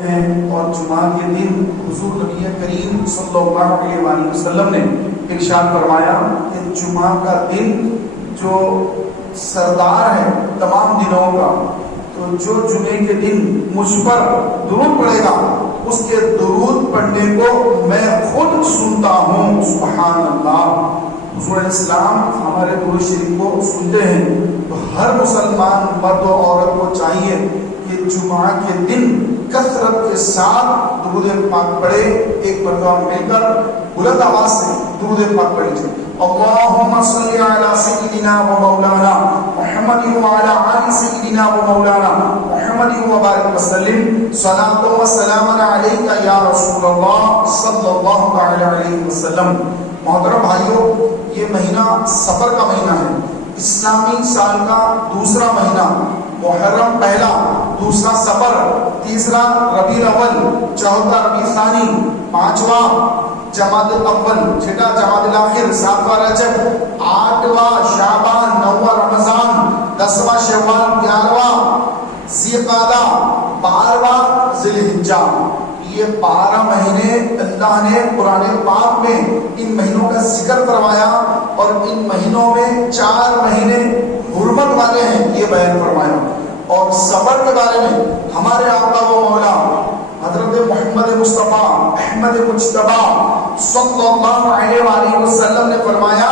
اور جمعہ کے دن حضور نبی کریم صلی اللہ علیہ وآلہ وسلم نے ارشاد فرمایا کہ جمعہ کا دن جو سردار ہے تمام دنوں کا، تو جو جمعے کے دن مجھ پر درود پڑے گا اس کے درود پڑھنے کو میں خود سنتا ہوں۔ سبحان اللہ۔ حضور علیہ السلام ہمارے درود شریف کو سنتے ہیں، تو ہر مسلمان مرد و عورت کو چاہیے کہ جمعہ کے دن کثرت کے ساتھ درود پاک پڑھے۔ ایک مرتبہ مل کر بلند آواز سے درود پاک پڑھی جائے۔ اللہم صلی علی سیدنا و مولانا محمد وعلی آل سیدنا و مولانا محمد وبارک وسلم صلاۃ و سلام علیک یا رسول اللہ صلی اللہ تعالی علیہ وسلم۔ محترم بھائیو، یہ مہینہ صبر کا مہینہ ہے، اسلامی سال کا دوسرا مہینہ، محرم پہلا، دوسرا صفر، تیسرا ربیع الاول، چوتھا ربیع ثانی، پانچواں جمادی الاول، چھٹا جمادی الاخر، ساتواں رجب، آٹھواں شعبان، نواں رمضان، دسواں شوال، گیارہواں ذی القعدہ، بارہواں ذی الحجہ۔ یہ 12 مہینے اللہ نے قرآن پاک میں ان مہینوں کا ذکر کروایا، اور ان مہینوں میں 4 مہینے حرمت والے ہیں یہ بیان فرمایا۔ اور صبر کے بارے میں ہمارے آقا و مولا حضرت محمد مصطفیٰ احمد مجتبیٰ صلی اللہ علیہ وآلہ وسلم نے فرمایا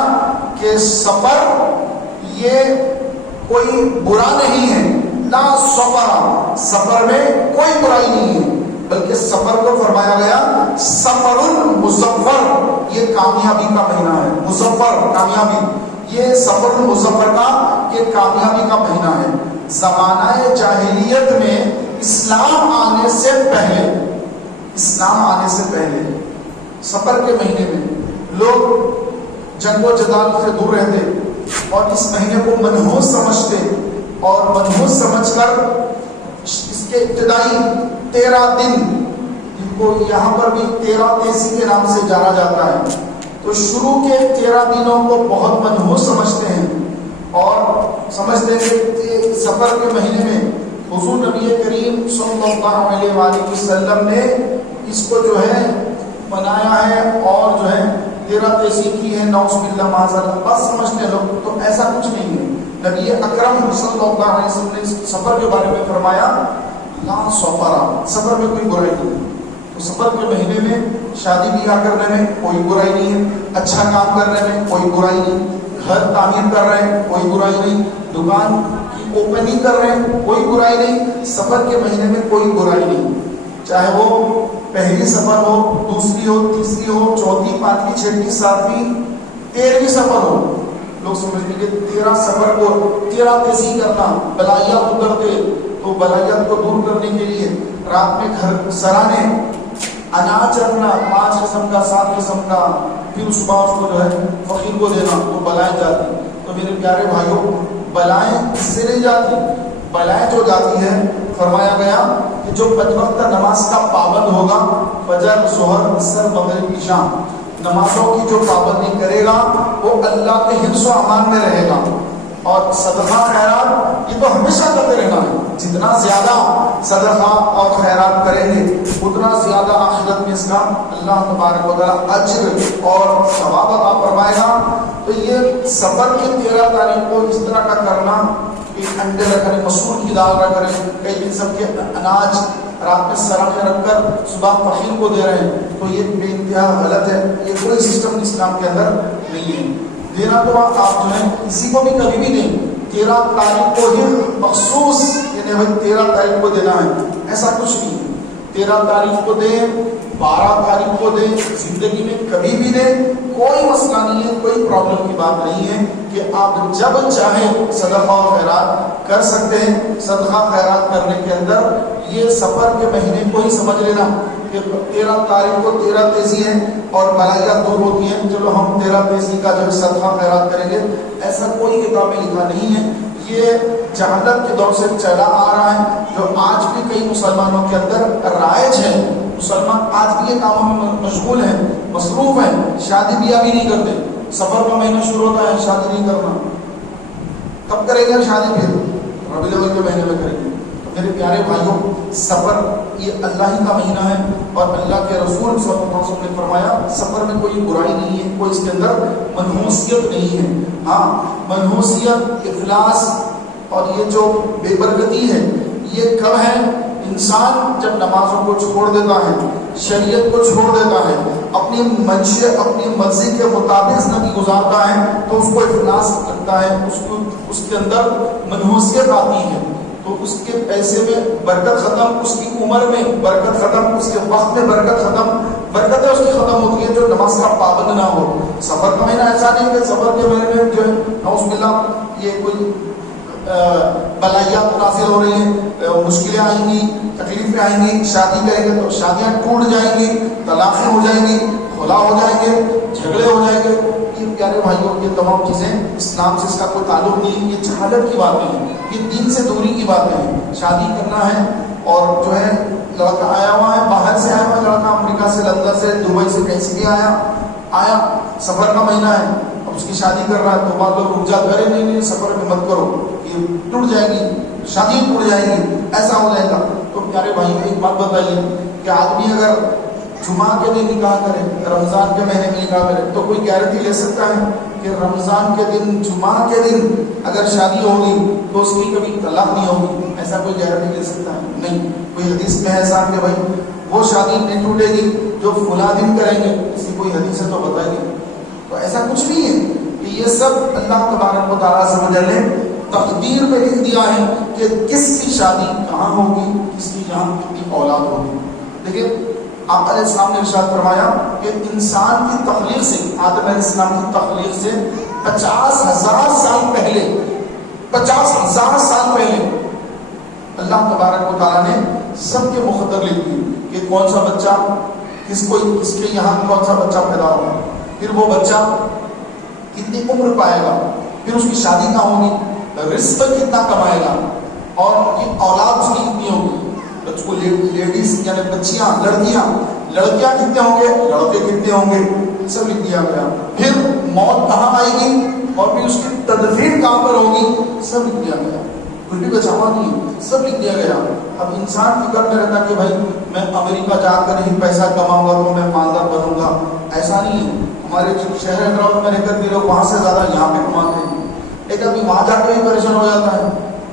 کہ صبر یہ کوئی برا نہیں ہے، لا صبر، صبر میں کوئی برائی نہیں ہے، بلکہ صبر کو فرمایا گیا صبر المظفر، یہ کامیابی کا مہینہ ہے۔ مظفر کامیابی، یہ صبر المظفر کا یہ کامیابی کا مہینہ ہے۔ زمانہ جاہلیت میں اسلام آنے سے پہلے صبر کے مہینے میں لوگ جنگ و جدال سے دور رہتے اور اس مہینے کو منحوس سمجھتے، اور منحوس سمجھ کر اس کے ابتدائی 13 دن، جن کو یہاں پر بھی 13 تیسی کے نام سے جانا جاتا ہے، تو شروع کے 13 دنوں کو بہت منحوس سمجھتے ہیں، اور سمجھتے ہیں کہ صبر کے مہینے میں حضور نبی کریم صلی اللہ علیہ وآلہ وسلم نے اس کو جو ہے بنایا ہے، اور جو ہے 13 تیسی کی ہے، نعوذ باللہ معاذ اللہ، بس سمجھتے ہیں لوگ۔ تو ایسا کچھ نہیں ہے۔ نبی اکرم صلی اللہ علیہ وسلم نے صبر کے بارے میں فرمایا لا صبر، صبر میں کوئی برائی نہیں۔ تو صبر کے مہینے میں شادی بیاہ کرنے میں کوئی برائی نہیں ہے، اچھا کام کرنے میں کوئی برائی نہیں، گھر تعمیر کر رہے ہیں کوئی برائی نہیں، دکان کی اوپننگ کر رہے ہیں کوئی برائی نہیں۔ صبر کے مہینے میں کوئی برائی نہیں، چاہے وہ پہلی صبر ہو، دوسری ہو، تیسری ہو، چوتھی، پانچویں، چھٹی، ساتویں، 13ویں صبر ہو۔ لوگ سمجھتے کہ 13 صبر کو 13 تیزی کرنا، بلائیات اترتے، تو بلائیات کو دور کرنے کے لیے رات میں گھر سرانے اناج رکھنا، 5 قسم کا، 7 قسم کا، پھر صبح اس کو جو ہے فقیر کو دینا، تو بلائیں جاتی۔ تو میرے پیارے بھائیوں، بلائیں اس سے نہیں جاتی، بلائیں جو جاتی ہے، فرمایا گیا کہ جو 5 وقت نماز کا پابند ہوگا، فجر، ظہر، عصر، مغرب، عشاء، نمازوں کی جو پابندی کرے گا وہ اللہ کے حفظ و امان میں رہے گا۔ اور صدقہ خیرات یہ تو ہمیشہ کرتے رہنا ہے، جتنا زیادہ صدقہ اور خیرات کریں گے اتنا زیادہ آخرت میں اس کا اللہ تبارک و تعالیٰ اجر اور ثواب عطا فرمائے گا۔ تو یہ صبر کی 13 تاریخ کو اس طرح کا کرنا کہ انڈے رکھ کریں، مسور کی دال رکھ کریں، کئی قسم کے اناج رات میں سرانے رکھ کر صبح فقیر کو دے رہے ہیں، تو یہ بے انتہا غلط ہے۔ یہ کوئی سسٹم اسلام کے اندر نہیں ہے۔ دینا تو آپ جو ہے کسی کو بھی کبھی بھی دیں، 13 تاریخ کو ہی مخصوص، یعنی بھائی 13 تاریخ کو دینا ہے، ایسا کچھ نہیں۔ 13 تاریخ کو دیں، 12 تاریخ کو دیں، زندگی میں کبھی بھی دیں، کوئی مسئلہ نہیں ہے، کوئی پرابلم کی بات نہیں ہے کہ آپ جب چاہیں صدقہ و خیرات کر سکتے ہیں۔ صدقہ خیرات کرنے کے اندر یہ سفر کے مہینے کو ہی سمجھ لینا کہ 13 تاریخ کو 13 تیزی ہے اور بلائیات دور ہوتی ہیں، چلو ہم 13 تیزی کا جو ہے صدقہ خیرات کریں گے، ایسا کوئی کتاب میں لکھا نہیں ہے۔ یہ جہالت کے دور سے چلا آ رہا ہے، جو آج بھی کئی مسلمانوں کے اندر رائج ہے۔ مسلمان آج بھی یہ کاموں میں مشغول ہیں، مصروف ہیں، شادی بیاہ بھی نہیں کرتے۔ سفر کا مہینہ شروع ہوتا ہے، شادی نہیں کرنا، کب کریں گے شادی؟ پھر ربیع الاول کے مہینے میں کریں گے۔ میرے پیارے بھائیوں، سفر یہ اللہ ہی کا مہینہ ہے، اور اللہ کے رسول صلی اللہ علیہ وسلم نے فرمایا سفر میں کوئی برائی نہیں ہے، کوئی اس کے اندر منحوسیت نہیں ہے۔ ہاں، منحوسیت، افلاس اور یہ جو بے برکتی ہے یہ کب ہے؟ انسان جب نمازوں کو چھوڑ دیتا ہے، شریعت کو چھوڑ دیتا ہے، اپنی منشیت اپنی مرضی کے مطابق زندگی گزارتا ہے، تو اس کو افلاس لگتا ہے، اس کے اندر منحوسیت آتی ہے، تو اس کے پیسے میں برکت ختم، اس کی عمر میں برکت ختم، اس کے وقت میں برکت ختم، برکتیں اس کی ختم ہوتی ہے جو نماز کا پابند نہ ہو۔ سفر کا مہینہ ایسا نہیں کہ سفر کے مہینے میں جو ہے نعوذ باللہ یہ کوئی بلائیات نازل ہو رہی ہیں، مشکلیں آئیں گی، تکلیفیں آئیں گی، شادی کریں گے تو شادیاں ٹوٹ جائیں گی، طلاقیں ہو جائیں گی، خلا ہو جائیں گے، جھگڑے ہو جائیں گے۔ یہ پیارے بھائیوں یہ تمام چیزیں اسلام سے اس کا کوئی تعلق نہیں، یہ جہالت کی باتیں ہیں، یہ دین سے دوری کی باتیں ہیں۔ شادی کرنا ہے اور جو ہے لڑکا آیا ہوا ہے، باہر سے آیا ہوا لڑکا، امریکہ سے، لندن سے، دبئی سے، کہیں سے بھی آیا، سفر کا مہینہ ہے، اب اس کی شادی کر رہا ہے تو بعض لوگ رک جاتے ہیں، نہیں سفر میں مت کرو، یہ ٹوٹ جائے گی، شادی ٹوٹ جائے گی، ایسا ہو جائے گا۔ تو پیارے بھائی ایک بات بتائیے کہ آدمی اگر جمعہ کے دن نکاح کرے، رمضان کے مہینے میں نکاح کرے، تو کوئی گارنٹی لے سکتا ہے کہ رمضان کے دن، جمعہ کے دن اگر شادی ہوگی تو اس کی کبھی طلاق نہیں ہوگی؟ ایسا کوئی گارنٹی لے سکتا ہے؟ نہیں۔ کوئی حدیث میں ایسا کہ بھائی وہ شادی نہیں ٹوٹے گی جو فلاں دن کریں گے، کسی کوئی حدیث ہے تو بتائیے۔ تو ایسا کچھ نہیں ہے، کہ یہ سب اللہ تبارک و تعالیٰ سے وجل نے تقدیر پہ لکھ دیا ہے کہ کس کی شادی کہاں ہوگی، کس کی جہاں کتنی اولاد ہوگی۔ دیکھیں آپ علیہ السلام نے ارشاد فرمایا کہ انسان کی تخلیق سے، آدم علیہ السلام کی تخلیق سے 50,000 سال پہلے، 50,000 سال پہلے اللہ تبارک و تعالیٰ نے سب کے مقدر لکھ دی کہ کون سا بچہ کس کے یہاں کون سا بچہ پیدا ہوگا، پھر وہ بچہ کتنی عمر پائے گا، پھر اس کی شادی کہاں ہوگی، رزق کتنا کمائے گا، اور یہ اولاد اس کی کتنی ہوگی، اس کو لیڈیز یعنی بچیاں، لڑکیاں کتنے ہوں گے، لڑکے کتنے ہوں گے، سب لکھ دیا گیا۔ پھر موت کہاں آئے گی اور پھر اس کی تدفین کہاں پر ہوگی، سب لکھ دیا گیا، کچھ بھی بچاوا نہیں، سب لکھ دیا گیا۔ اب انسان فکر میں رہتا کہ بھائی میں امریکہ جا کر ہی پیسہ کماؤں گا تو میں مالدار بنوں گا، ایسا نہیں ہے۔ ہمارے شہر حیدرآباد میں رہ کر بھی لوگ وہاں سے زیادہ یہاں پہ کماتے ہیں، لیکن ابھی وہاں جا کے بھی پریشان ہو جاتا ہے،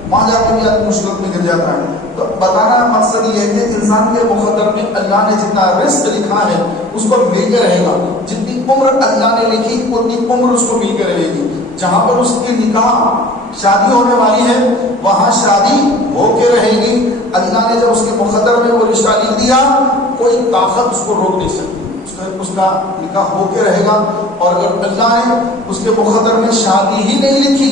وہاں جا کے بھی آدمی مشکل میں گر جاتا ہے۔ تو بتانا مقصد یہ ہے کہ انسان کے مقدر میں اللہ نے جتنا رزق لکھا ہے اس کو مل کے رہے گا، جتنی عمر اللہ نے لکھی اتنی عمر اس کو مل کے رہے گی۔ جہاں پر اس کی نکاح شادی ہونے والی ہے وہاں شادی ہو کے رہے گی۔ اللہ نے جب اس کے مقدر میں وہ رشتہ لکھ دیا، کوئی طاقت اس کو روک نہیں سکتی، اس کا نکاح ہو کے رہے گا۔ اور اگر اللہ نے اس کے مقدر میں شادی ہی نہیں لکھی،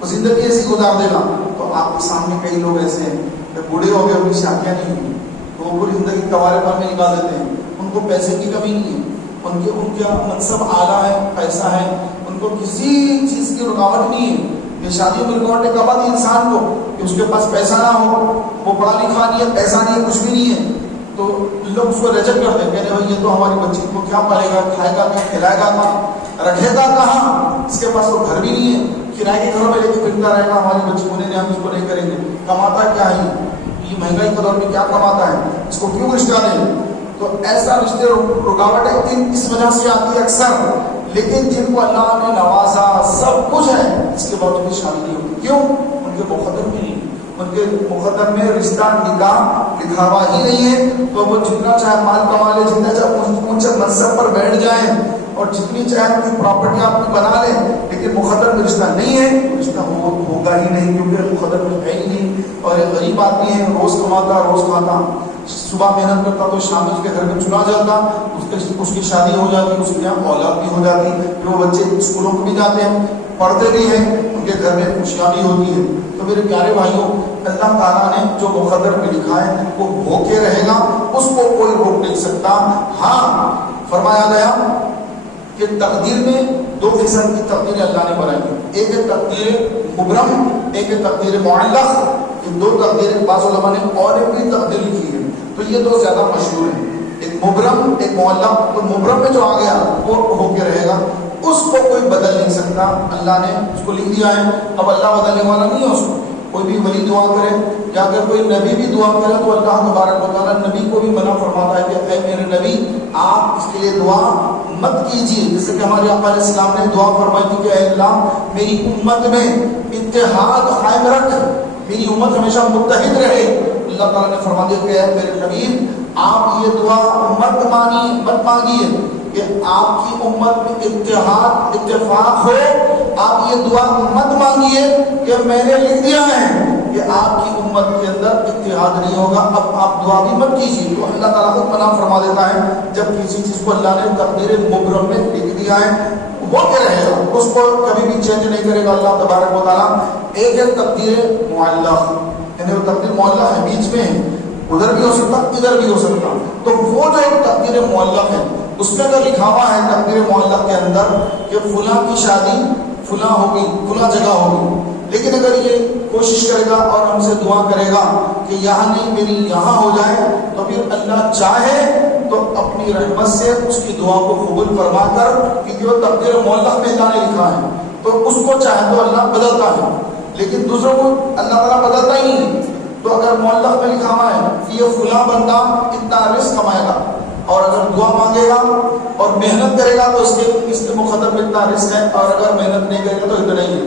وہ زندگی ایسی گزار دے گا۔ تو آپ کے سامنے کئی لوگ ایسے ہیں کہ بوڑھے ہو گئے، ان کی شادیاں نہیں ہوئی، تو وہ پوری زندگی کوارے پر میں نکال دیتے ہیں۔ ان کو پیسے کی کمی نہیں ہے، ان کا منصب اعلیٰ ہے، پیسہ ہے، ان کو کسی چیز کی رکاوٹ نہیں ہے۔ یہ شادیوں میں رکاوٹیں کب آتی انسان کو کہ اس کے پاس پیسہ نہ ہو، وہ پڑھا لکھا نہیں ہے، پیسہ نہیں ہے، کچھ بھی نہیں ہے، تو لوگ اس کو ریجیکٹ کرتے ہیں، کہتے ہیں بھائی یہ تو ہماری بچی کو کیا پالے گا، کھائے گا کیا، کھلائے گا کہاں، رکھے گا کہاں، اس کے پاس تو گھر بھی نہیں ہے، کرائے کے گھروں میں لے کے پھرتا رہے گا، ہماری بچی کو نہیں، ہم اس کو نہیں کریں گے، کماتا کیا ہے، یہ مہنگائی کے دور میں کیا کماتا ہے، اس کو کیوں رشتہ دیں۔ تو ایسا رشتے رکاوٹیں اس وجہ سے آتی ہے اکثر، لیکن جن کو اللہ نے نوازا سب کچھ ہے اس کے بعد بھی شادی نہیں ہوتی، کیوں؟ ان کے مقدر میں نہیں، ان کے مقدر میں رشتہ نکاح لکھا ہوا ہی نہیں ہے۔ تو وہ جتنا چاہے مال کما لے، جتنا چاہے اونچے منصب پر بیٹھ جائیں اور جتنی چاہے ان کی پراپرٹی اپنی بنا لیں، لیکن مقدر میں رشتہ نہیں ہے، رشتہ ہوگا ہی نہیں، کیونکہ مقدر میں ہے ہی نہیں۔ اور ایک غریب آدمی ہے، روز کماتا روز کھاتا، صبح محنت کرتا تو شام میں اس کے گھر میں چلا جاتا، اس کی شادی ہو جاتی، اس کے یہاں اولاد بھی ہو جاتی، پھر وہ بچے اسکولوں کو بھی جاتے ہیں، پڑھتے بھی ہیں، ان کے گھر میں خوشیاں بھی ہوتی ہے۔ تو میرے پیارے بھائیوں، اللہ تعالیٰ نے جو مقدر میں لکھا ہے وہ ہو کے رہے گا، اس کو کوئی روک نہیں سکتا۔ ہاں فرمایا گیا کہ تقدیر میں دو قسم کی تقدیریں اللہ نے بنائی، ایک ہے تقدیر مبرم، ایک ہے تقدیر معلق۔ یہ دو تقدیریں بعض علماء نے اور ایک بھی تقدیر لکھی ہے، تو یہ دو زیادہ مشہور ہیں، ایک مبرم ایک معلق۔ تو مبرم میں جو آ گیا وہ ہو کے رہے گا، اس کو کوئی بدل نہیں سکتا، اللہ نے اس کو لکھ دیا ہے، اب اللہ بدلنے والا نہیں ہے اس کو۔ کوئی بھی ولی دعا کرے یا اگر کوئی نبی بھی دعا کرے تو اللہ تبارک و تعالیٰ نبی کو بھی منع فرماتا ہے کہ اے میرے نبی آپ اس کے لیے دعا مت کیجیے. جیسے کہ ہمارے آقا علیہ السلام نے دعا فرمائی تھی کہ اے اللہ میری امت میں اتحاد قائم رکھ, میری امت ہمیشہ متحد رہے. اللہ تعالیٰ نے فرما دیا کہ اے میرے نبی آپ یہ دعا مت مانگیے کہ آپ کی امت میں اتحاد اتفاق ہو. آپ یہ دعا مت مانگیے کہ میں نے لکھ دیا ہے کہ آپ کی امت کے اندر اتحاد نہیں ہوگا, اب آپ دعا بھی مت کیجیے. تو اللہ تعالیٰ خود منع فرما دیتا ہے جب کسی چیز کو اللہ نے تقدیر مبرم میں لکھ دیا ہے وہ کیا رہے گا, اس کو کبھی بھی چینج نہیں کرے گا اللہ تبارک و تعالیٰ. ایک ہے تقدیر معلق, یعنی وہ تقدیر معلق ہے بیچ میں, ادھر بھی ہو سکتا ادھر بھی ہو سکتا. تو وہ جو ایک تقدیر معلق ہے اس میں اگر لکھا ہوا ہے تقدیر معلق کے اندر کہ فلاں کی شادی فلاں ہوگی فلاں جگہ ہوگی, لیکن اگر یہ کوشش کرے گا اور ہم سے دعا کرے گا کہ یہاں نہیں میری یہاں ہو جائے, تو پھر اللہ چاہے تو اپنی رحمت سے اس کی دعا کو قبول فرما کر, کیونکہ وہ تقدیر معلق میں اللہ نے لکھا ہے تو اس کو چاہے تو اللہ بدلتا ہے, لیکن دوسروں کو اللہ تعالیٰ بدلتا ہی نہیں. تو اگر معلق میں لکھا ہوا ہے کہ یہ فلاں بندہ اتنا رزق کمائے گا اور اگر دعا مانگے گا اور محنت کرے گا تو اس کے مقدر میں اتنا رزق ہے, اور اگر محنت نہیں کرے گا تو اتنا ہی ہے.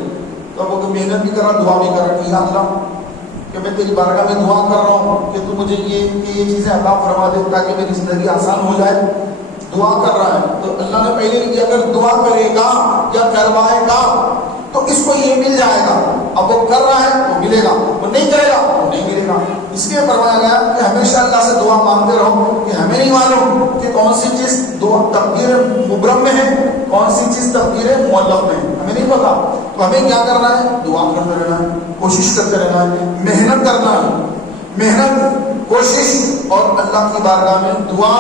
تو وہ محنت بھی کر رہا دعا بھی کر رہا کہ یا اللہ کہ میں تیری بارگاہ میں دعا کر رہا ہوں کہ تو مجھے یہ چیزیں عطا فرما دے تاکہ میری زندگی آسان ہو جائے. دعا کر رہا ہے تو اللہ نے پہلے کہ اگر دعا کرے گا یا کروائے گا تو اس کو یہ مل جائے گا. اب وہ کر رہا ہے تو ملے گا, وہ نہیں کرے گا تو نہیں ملے گا. اس لیے فرمایا گیا کہ ہمیشہ اللہ سے دعا مانگتے رہو کہ ہمیں نہیں معلوم کہ کون سی چیز تقدیر مبرم میں ہے, کون سی چیز تقدیر معلق میں ہے, ہمیں نہیں پتا. تو ہمیں کیا کرنا ہے, دعا کرتے رہنا ہے, کوشش کرتے رہنا ہے, محنت کرنا ہے, محنت کوشش اور اللہ کی بارگاہ میں دعا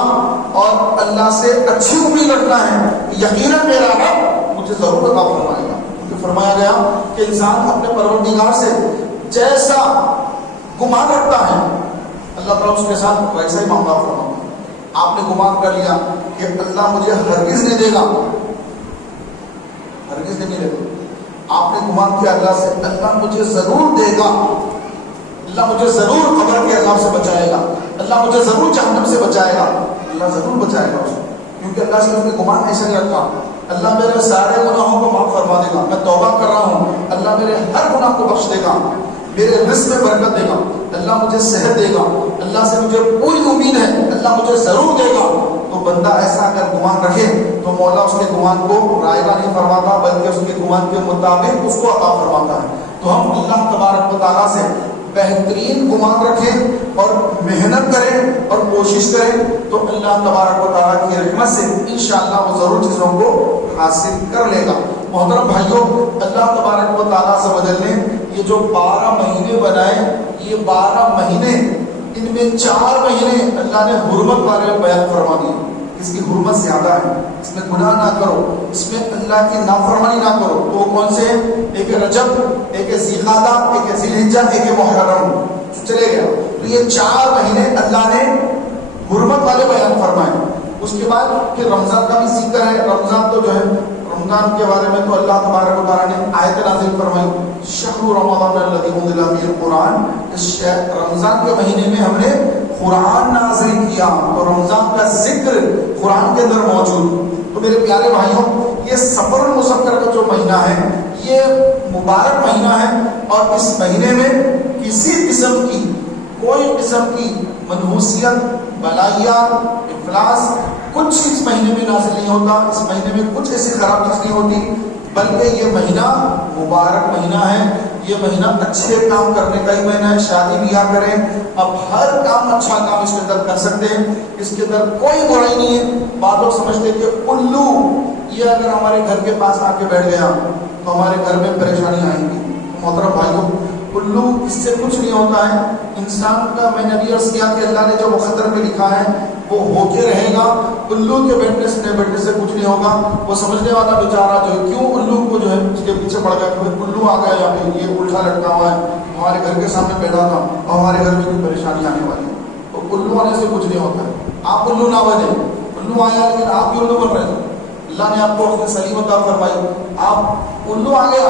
اور اللہ سے اچھی امید رکھنا ہے. یقیناً میرا رب مجھے ضرور عطا فرمائے گا. فرمایا گیا کہ انسان اپنے پروردگار سے جیسا گمان رکھتا ہے اللہ تعالیٰ اس کے ساتھ ویسا ہی معاملہ فرماتا ہے. آپ نے گمان کر لیا کہ اللہ مجھے ہرگز نہیں دے گا, ہرگز نہیں ملے گا. آپ نے گمان کیا اللہ سے اللہ مجھے ضرور دے گا, اللہ مجھے ضرور قبر کے عذاب سے بچائے گا, اللہ مجھے ضرور جہنم سے بچائے گا, اللہ ضرور بچائے گا اس کو, کیونکہ اللہ سے اس نے گمان ایسا نہیں رکھا. اللہ میرے سارے گناہوں کو معاف فرما دے گا, میں توبہ کر رہا ہوں, اللہ میرے ہر گناہ کو بخش دے گا, میرے رزق میں برکت دے گا, اللہ مجھے صحت دے گا, اللہ سے مجھے پوری امید ہے, اللہ مجھے ضرور دے گا. تو بندہ ایسا اگر گمان رکھے تو مولا اس کے گمان کو رائے گا نہیں فرماتا بلکہ اس کے گمان کے مطابق اس کو عطا فرماتا ہے. تو ہم اللہ تبارک و تعالیٰ سے بہترین گمان رکھیں اور محنت کریں اور کوشش کریں تو اللہ تبارک و تعالیٰ کی رحمت سے انشاءاللہ وہ ضرور چیزوں کو حاصل کر لے گا. محترم بھائیوں, اللہ تبارک و تعالیٰ سے بدل نے یہ جو 12 مہینے بنائے, یہ 12 مہینے ان میں 4 مہینے اللہ نے حرمت والے بیان فرما دیے. اس کی حرمت زیادہ ہے, اس میں گناہ نہ کرو, اس میں اللہ کی نافرمانی نہ کرو. تو وہ کون سے ہیں؟ ایک رجب, ایک ذی القعدہ, ایک ذی الحجہ, ایک محرم. چلے گیا. تو یہ 4 مہینے اللہ نے حرمت والے بیان فرمائے. اس کے بعد پھر رمضان کا بھی ذکر ہے. رمضان تو جو ہے رمضان کے بارے میں تو اللہ تبارک و تعالیٰ نے آیت نازل فرمائی, شہر رمضان الذی انزل فیہ القرآن, اس رمضان کے مہینے میں ہم نے قرآن نازل کیا. تو رمضان کا ذکر قرآن کے اندر موجود. تو میرے پیارے بھائیوں, یہ سفر المذکر کا جو مہینہ ہے یہ مبارک مہینہ ہے, اور اس مہینے میں کسی قسم کی کوئی قسم کی منحوسیت, بلائیات, افلاس کچھ اس مہینے میں نازل نہیں ہوتا. اس مہینے میں کچھ ایسی خراب چیز نہیں ہوتی, بلکہ یہ مہینہ مبارک مہینہ ہے. یہ مہینہ اچھے کام کرنے کا ہی مہینہ ہے. شادی بیاہ کریں, اب ہر کام اچھا کام اس کے اندر کر سکتے ہیں, اس کے اندر کوئی برائی نہیں ہے. بعض لوگ سمجھتے کہ الو یہ اگر ہمارے گھر کے پاس آ کے بیٹھ گیا تو ہمارے گھر میں پریشانی آئیں گی. محترم بھائیوں, الو اس سے کچھ نہیں ہوتا ہے. انسان کا میں نے بھی عرض کیا کہ اللہ نے جو مقدر میں لکھا ہے وہ ہو کے رہے گا. الو کے بیٹھنے سے نہیں بیٹھنے سے کچھ نہیں ہوگا. وہ سمجھنے والا بیچارہ جو ہے کیوں الو کو جو ہے اس کے پیچھے پڑ گیا, الو آ گیا یا پھر یہ الٹا لٹکا ہوا ہے ہمارے گھر کے سامنے بیٹھا تھا اور ہمارے گھر میں کوئی پریشانی آنے والی ہے. تو الو آنے سے کچھ نہیں ہوتا ہے. آپ الو نہ بنے, الو آیا لیکن آپ بھی الو بن رہے تھے. اللہ نے آپ کو اپنے سلیم عطا فرمائی, آپ الو آ گیا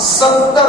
70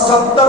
70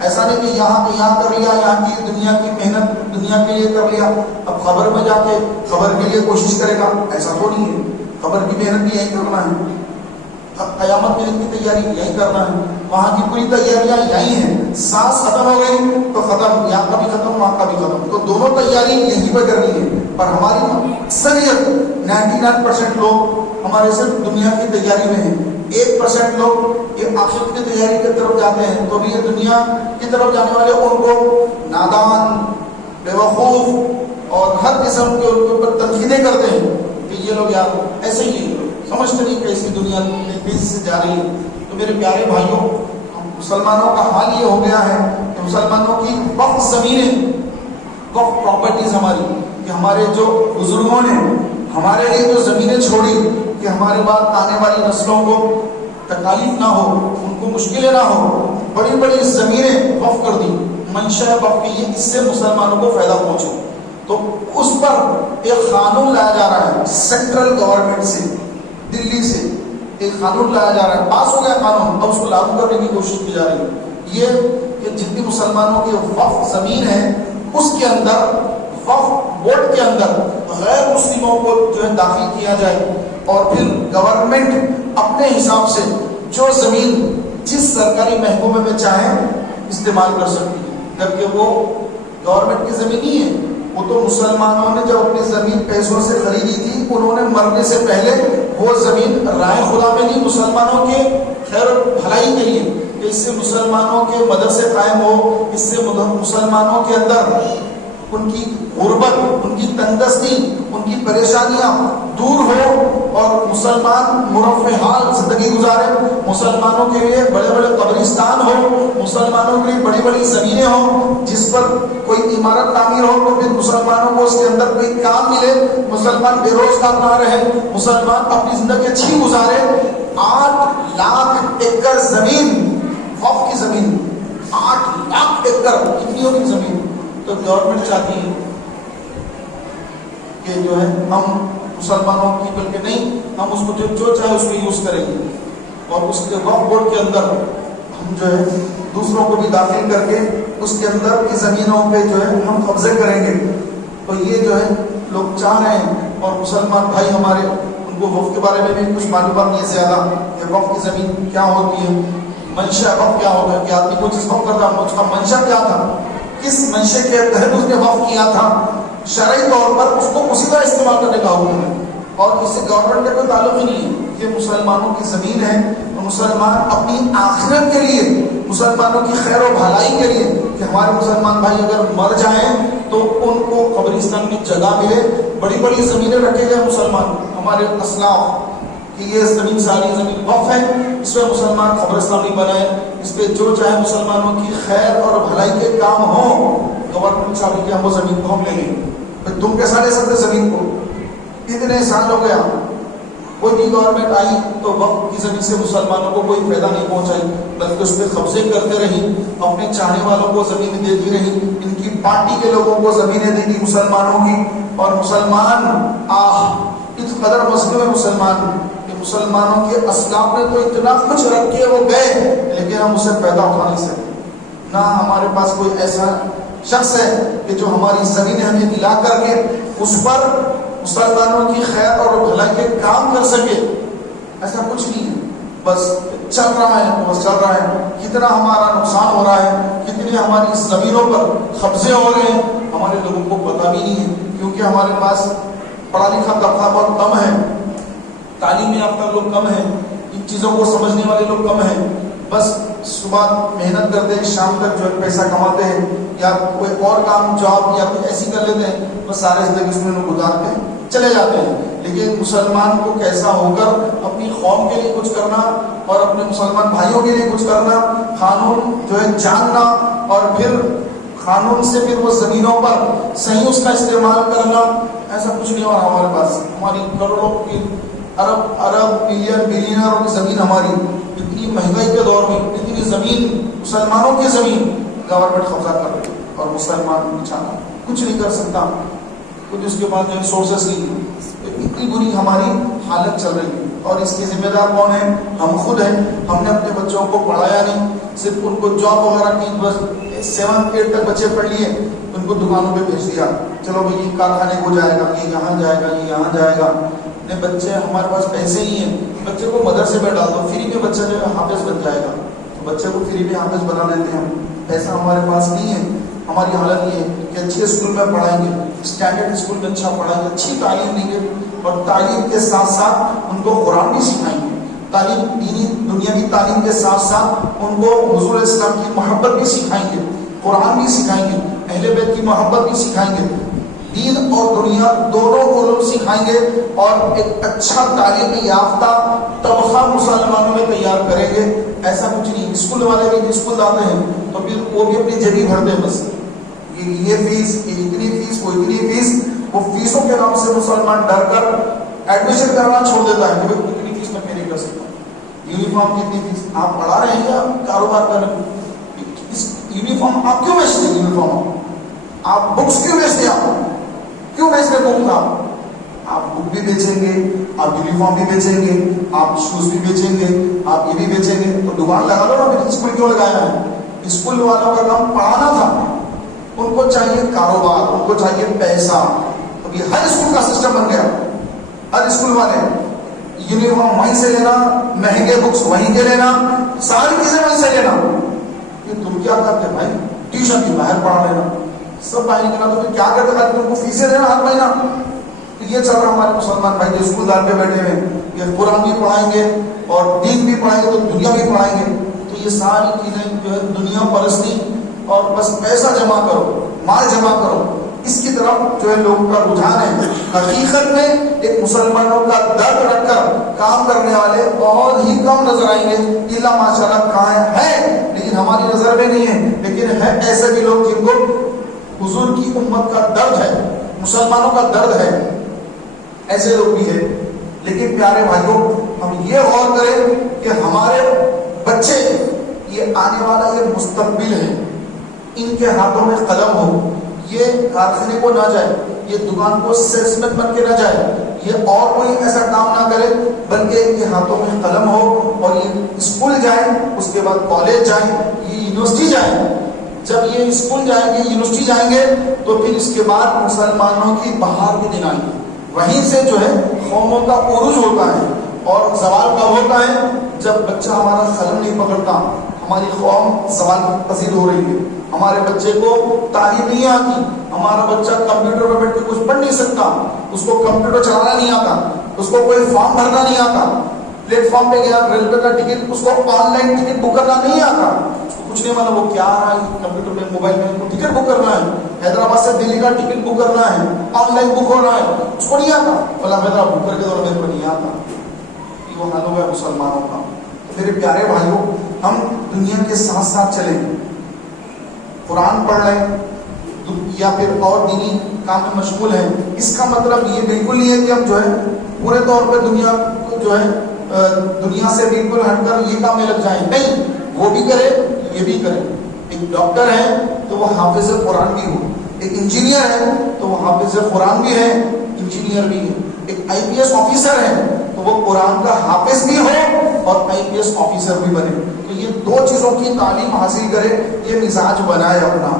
ایسا نہیں کہ یہاں کر لیا، یہاں کی دنیا کی محنت دنیا کے لیے کر لیا، اب خبر میں جا کے خبر کے لیے کوشش کرے گا، ایسا تو نہیں ہے. خبر کی محنت بھی یہی کرنا ہے، قیامت کے دن کی تیاری یہی کرنا ہے، وہاں کی پوری تیاریاں یہی ہیں. سانس ختم ہو گئی تو ختم، یہاں کا بھی ختم وہاں کا بھی ختم، تو دونوں تیاری یہی پہ کرنی ہے. پر ہماری اکثریت 99% لوگ ہمارے صرف دنیا کی تیاری میں ہیں. 1% لوگ یہ آخرت کی تیاری کی طرف جاتے ہیں، تو بھی یہ دنیا کی طرف جانے والے ان کو نادان، بے وقوف اور ہر قسم کے ان کے اوپر تنقیدیں کرتے ہیں کہ یہ لوگ یار ایسے ہی سمجھتے نہیں کہ اسی دنیا تیزی سے جا رہی ہے. تو میرے پیارے بھائیوں، مسلمانوں کا حال یہ ہو گیا ہے کہ مسلمانوں کی وقف زمینیں، وقف پراپرٹیز ہماری، کہ ہمارے جو بزرگوں نے ہمارے لیے جو زمینیں چھوڑی کہ ہمارے بعد آنے والی نسلوں کو تکالیف نہ ہو، ان کو مشکلیں نہ ہو، بڑی بڑی زمینیں وقف کر دی. منشا وقف کی یہ، اس سے مسلمانوں کو فائدہ پہنچو. تو اس پر ایک قانون لایا جا رہا ہے سینٹرل گورنمنٹ سے، دلی سے ایک قانون لایا جا رہا ہے، پاس ہو گیا قانون، اب اس کو لاگو کرنے کی کوشش کی جا رہی ہے. یہ کہ جتنی مسلمانوں کی وقف زمین ہے اس کے اندر وقف بورڈ کے اندر غیر مسلموں کو جو ہے داخل کیا جائے، اور پھر گورنمنٹ اپنے حساب سے جو زمین جس سرکاری محکمے میں چاہیں استعمال کر سکتی ہے. جبکہ وہ گورنمنٹ کی زمین نہیں ہے، وہ تو مسلمانوں نے جب اپنی زمین پیسوں سے خریدی تھی، انہوں نے مرنے سے پہلے وہ زمین رائے خدا میں نہیں، مسلمانوں کے خیر و بھلائی کے لیے، کہ اس سے مسلمانوں کے مدرسے قائم ہو، اس سے مسلمانوں کے اندر ان کی غربت، ان کی تنگدستی، ان کی پریشانیاں دور ہو اور مسلمان مرفع حال زندگی گزارے. مسلمانوں کے لیے بڑے بڑے قبرستان ہو، مسلمانوں کے لیے بڑی بڑی زمینیں ہوں جس پر کوئی عمارت تعمیر ہو تو پھر مسلمانوں کو اس کے اندر کوئی کام ملے، مسلمان بے روزگار نہ رہے، مسلمان اپنی زندگی اچھی گزارے. 8 لاکھ ایکڑ زمین وقف کی زمین، 8 لاکھ ایکڑ کتنی ہوگی زمین. تو گورنمنٹ چاہتی ہے کہ جو ہے ہم مسلمانوں کی بلکہ نہیں، ہم اس کو جو چاہے اس کو یوز کریں گے، اور اس کے وقف بورڈ کے اندر ہم جو ہے دوسروں کو بھی داخل کر کے اس کے اندر کی زمینوں پہ جو ہے ہم قبضے کریں گے. تو یہ جو ہے لوگ چاہ رہے ہیں، اور مسلمان بھائی ہمارے ان کو وقف کے بارے میں بھی کچھ معلومات نہیں ہے زیادہ کہ وقف کی زمین کیا ہوتی ہے، منشا وقف کیا ہوتا ہے، کہ آدمی کو جس وقف کرتا ہے اس کا منشا کیا تھا، کس منشے کے تحت اس نے وقف کیا تھا، شرعی طور پر اس کو اسی طرح استعمال کرنے کا حکم ہے. اور اس سے گورنمنٹ کا کوئی تعلق ہی نہیں ہے، یہ مسلمانوں کی زمین ہے. مسلمان اپنی آخرت کے لیے، مسلمانوں کی خیر و بھلائی کے لیے، کہ ہمارے مسلمان بھائی اگر مر جائیں تو ان کو قبرستان میں جگہ ملے. بڑی بڑی زمینیں رکھے گئے مسلمان، ہمارے اسلاف کہ یہ زمین ساری زمین وقف ہے، اس پہ مسلمان قبرستان نہیں بنائے، اس پہ جو چاہے مسلمانوں کی خیر اور بھلائی کے کام ہوں. گورنمنٹ چاہتی کہ ہم وہ زمین کو ہم لے لیں. تم کیسا لے سکتے زمین کو؟ اتنے سال ہو گیا، کوئی بھی گورنمنٹ آئی تو وقف کی زمین سے مسلمانوں کو کوئی فائدہ نہیں پہنچائی، بلکہ اس پہ قبضے کرتے رہی، اپنے چاہنے والوں کو زمینیں دیتی رہی. ان کی پارٹی کے لوگوں کو زمینیں دی تھی مسلمانوں کی، اور مسلمان اس قدر مسلم ہے مسلمان کہ مسلمانوں کے اسلاف نے تو اتنا کچھ رکھ کے وہ گئے، لیکن ہم اسے فائدہ اٹھا نہیں سکتے. نہ ہمارے پاس کوئی ایسا شخص ہے کہ جو ہماری زمینیں ہمیں دلا کر کے اس پر مسلمانوں کی خیر اور بھلائی کے کام کر سکے. ایسا کچھ نہیں ہے، بس چل رہا ہے، بس چل رہا ہے. کتنا ہمارا نقصان ہو رہا ہے، کتنے ہماری زمینوں پر قبضے ہو رہے ہیں، ہمارے لوگوں کو پتہ بھی نہیں ہے. کیونکہ ہمارے پاس پڑھا لکھا طبقہ بہت کم ہے، تعلیم یافتہ لوگ کم ہیں، ان چیزوں کو سمجھنے والے لوگ کم ہیں. بس صبح محنت کرتے ہیں، شام تک جو ہے پیسہ کماتے ہیں، یا کوئی اور کام جاب یا کچھ ایسی کر لیتے ہیں، بس سارے زندگی اس میں لوگ گزارتے ہیں، چلے جاتے ہیں. لیکن مسلمان کو کیسا ہو کر اپنی قوم کے لیے کچھ کرنا اور اپنے مسلمان بھائیوں کے لیے کچھ کرنا، قانون جو ہے جاننا، اور پھر قانون سے پھر وہ زمینوں پر صحیح اس کا استعمال کرنا، ایسا کچھ نہیں ہو رہا ہمارے پاس. ہماری کروڑوں کی ارب بلینروں کی زمین، ہماری اتنی مہنگائی کے دور میں اتنی زمین، مسلمانوں کی زمین گورنمنٹ قبضہ کر رہی ہے، اور مسلمان بچانا کچھ نہیں کر سکتا، کچھ اس کے بعد جو سورسز نہیں. اتنی بری ہماری حالت چل رہی ہے، اور اس کے ذمہ دار کون ہیں؟ ہم خود ہیں. ہم نے اپنے بچوں کو پڑھایا نہیں، صرف ان کو جاب وغیرہ کی، بس 7 8 تک بچے پڑھ لیے، ان کو دکانوں پہ بھیج دیا، چلو بھائی یہ کارخانے کو جائے گا، یہ یہاں جائے گا، یہ یہاں جائے گا. نہیں بچے ہمارے پاس پیسے ہی ہیں، بچے کو مدرسے میں ڈال دو، فری میں بچہ جو ہے حافظ بن جائے گا. تو بچے کو فری میں حافظ بنا لیتے ہیں. پیسہ ہمارے پاس نہیں ہے. ہماری حالت یہ ہے کہ اچھے اسکول میں پڑھائیں گے، اسٹینڈرڈ اسکول میں اچھا پڑھائیں گے، اچھی تعلیم دیں گے، اور تعلیم کے ساتھ ساتھ ان کو قرآن بھی سکھائیں گے. تعلیم دینی دنیاوی تعلیم کے ساتھ ساتھ ان کو حضور اسلام کی محبت بھی سکھائیں گے، قرآن بھی سکھائیں گے، اہل بیت کی محبت بھی سکھائیں گے، دین اور دنیا دونوں علوم سکھائیں گے، اور ایک اچھا تعلیم یافتہ طبقہ مسلمانوں میں تیار کریں گے. ایسا کچھ نہیں. اسکول والے بھی اسکول آتے ہیں تو پھر وہ بھی اپنی جیبی بھرتے ہیں، بس یہ فیس، یہ اتنی فیس، وہ اتنی فیس. وہ فیسوں کے نام سے مسلمان ڈر کر ایڈمیشن کرنا چھوڑ دیتا ہے کہ اتنی فیس میں نہیں کر سکتا. یونیفارم کتنی فیس؟ آپ پڑھا رہے ہیں یا کاروبار کر رہے ہیں؟ یونیفارم آپ کیوں بیچتے ہیں؟ یونیفارم آپ بکس کیوں بیچتے ہیں؟ آپ کیوں بیچ رہے بک؟ آپ بک بھی بیچیں گے، آپ یونیفارم بھی بیچیں گے، آپ شوز بھی بیچیں گے، آپ یہ بھی بیچیں گے، تو دکان لگا دو نا. پھر اسکول کیوں لگایا ہے؟ اسکول والوں کا کام پڑھانا تھا، ان کو چاہیے کاروبار، ان کو چاہیے پیسہ. ابھی ہر اسکول کا سسٹم بن گیا. ہر اسکول والے یونیفارم وہیں سے لینا، مہنگے بکس وہیں کے لینا، ساری چیزیں وہیں سے لینا. کہ تم کیا کرتے بھائی؟ ٹیوشن کی باہر پڑھا لینا، سب باہر نکلنا. تو پھر کیا کرتے بھائی؟ تم کو فیسیں دینا ہر مہینہ. تو یہ چل رہا ہمارے مسلمان بھائی جو اسکول دار پہ بیٹھے ہوئے، یہ قرآن بھی پڑھائیں گے اور دین بھی پڑھائیں گے تو دنیا بھی پڑھائیں گے. تو یہ ساری چیزیں جو ہے دنیا پرستی اور بس پیسہ جمع کرو، مال جمع کرو، اس کی طرف جو ہے لوگوں کا رجحان ہے. حقیقت میں ایک مسلمانوں کا درد رکھ کر کام کرنے والے بہت ہی کم نظر آئیں گے. اللہ ماشاءاللہ قائم ہے لیکن ہماری نظر میں نہیں ہے. لیکن ہے ایسے بھی لوگ جن کو حضور کی امت کا درد ہے، مسلمانوں کا درد ہے، ایسے لوگ بھی ہیں. لیکن پیارے بھائیوں، ہم یہ غور کریں کہ ہمارے بچے یہ آنے والا یہ مستقبل ہے، ان کے ہاتھوں میں قلم ہو، یہ کارخانے کو نہ جائے، یہ دکان کو سیلس مین بن کے نہ جائے، یہ اور کوئی ایسا کام نہ کرے، بلکہ ان کے ہاتھوں میں قلم ہو اور یہ اسکول جائیں، اس کے بعد کالج جائیں، یہ یونیورسٹی جائیں. جب یہ اسکول جائیں گے، یونیورسٹی جائیں گے، تو پھر اس کے بعد مسلمانوں کی بہار کے دن آئیں گے. وہیں سے جو ہے قوموں کا عروج ہوتا ہے. اور زوال کب ہوتا ہے؟ جب بچہ ہمارا قلم نہیں پکڑتا، ہماری قوم زوال پذیر ہو رہی ہے. ہمارے بچے کو تعلیم نہیں آتی، ہمارا بچہ کمپیوٹر پر بیٹھ کے کچھ پڑھ نہیں سکتا، اس کو کمپیوٹر چلانا نہیں آتا، اس کو کوئی فارم بھرنا نہیں آتا، پلیٹ فارم پہ گیا ریلوے کا ٹکٹ، اس کو آن لائن ٹکٹ بک کرنا نہیں آتا، کچھ نہیں معلوم وہ کیا آ رہا ہے کمپیوٹر پہ، موبائل میں ٹکٹ بک کرنا ہے، حیدرآباد سے دلی کا ٹکٹ بک کرنا ہے، آن لائن بک ہونا ہے، اس کو نہیں آتا. فلاں حیدرآباد بک کر کے دور میرے کو نہیں آتا. یہ وہ حال ہو گیا مسلمانوں کا. میرے پیارے بھائیوں، ہم دنیا کے ساتھ ساتھ چلیں، قرآن پڑھ لیں یا پھر اور دینی کام میں مشغول ہیں. اس کا مطلب یہ بالکل نہیں ہے کہ ہم جو ہے پورے طور پہ دنیا کو جو ہے دنیا سے بالکل ہٹ کر یہ کام میں لگ جائیں. نہیں، وہ بھی کرے، یہ بھی کرے. ایک ڈاکٹر ہے تو وہ حافظ قرآن بھی ہو، ایک انجینئر ہے تو وہ حافظ قرآن بھی ہے، انجینئر بھی ہے. ایک IPS آفیسر ہے تو وہ قرآن کا حافظ بھی ہو اور IPS آفیسر بھی بنے. تو یہ دو چیزوں کی تعلیم حاصل کرے، یہ مزاج بنائے اپنا،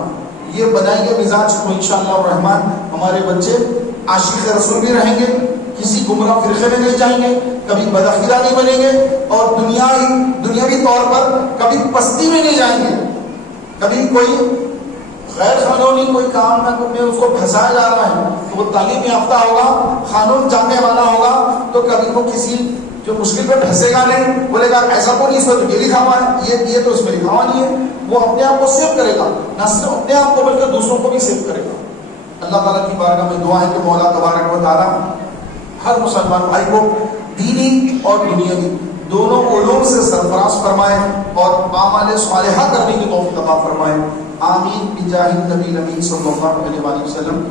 یہ بنائیے مزاج تو انشاءاللہ الرحمن ہمارے بچے عاشق رسول بھی رہیں گے، کسی گمراہ فرقے میں نہیں جائیں گے، کبھی بدعقیدہ نہیں بنیں گے، اور دنیاوی طور پر کبھی پستی میں نہیں جائیں گے. کبھی کوئی غیر قانونی کوئی کام میں اس کو پھنسایا جا رہا ہے تو وہ تعلیم یافتہ ہوگا، قانون جاننے والا ہوگا، تو کبھی وہ کسی جو مشکل پہ پھنسے گا نہیں، بولے گا ایسا تو نہیں، اس میں تو یہ لکھا ہوا ہے، یہ تو اس میں لکھا ہوا نہیں ہے. وہ اپنے آپ کو سیو کرے گا، نہ صرف اپنے آپ کو بلکہ دوسروں کو بھی سیو کرے گا. اللہ تعالیٰ کی بارگاہ میں دعا ہے کہ مولا تبارک و تعالیٰ ہر مسلمان بھائی کو دینی اور دنیاوی دونوں علوم سے سرفراز فرمائے اور اعمال صالحہ کرنے کی توفیق عطا فرمائے. آمین بجاہ النبی صلی اللہ علیہ وسلم.